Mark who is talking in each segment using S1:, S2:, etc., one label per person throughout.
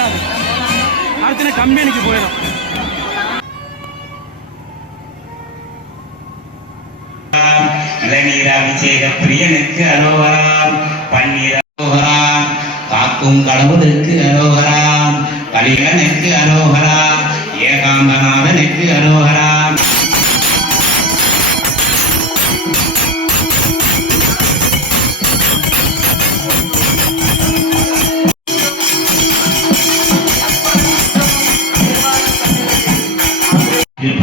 S1: பத்தாது அடுத்த கம்பெனிக்கு போயிடும்.
S2: இளநீராபிஷேக பிரியனுக்கு அரோகராம் பன்னீர் அரோகராம் காக்கும் கடவுளுக்கு அரோகராம் கலிகனுக்கு அரோகராம் ஏகாம்பநாதனுக்கு அரோகராம்.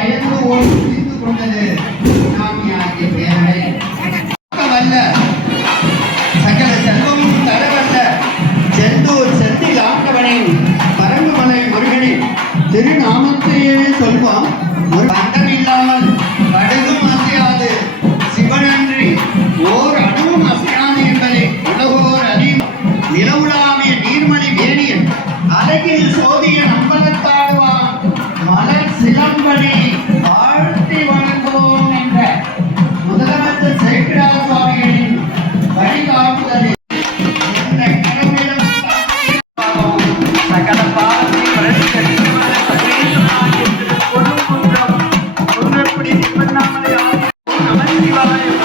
S3: பயந்து ஓடி புரிந்து கொண்டது சுனாமி ஆகிய பேரலை வல்ல சகல செல்வமும் தரவல்ல செந்தூர் செந்தில் ஆண்டவனை பரங்குமலை முருகனின் திருநாமத்தையே சொல்வான். ஒரு அண்டனை திருவடி வாழ்த்தி வணங்குவோம் என்ற முதலமைச்சர் சேக்கிரார சுவாமிகளின் வழிகாட்டுதலில் சகல பாரதி பிரதிபலி நமச்சிவாயம்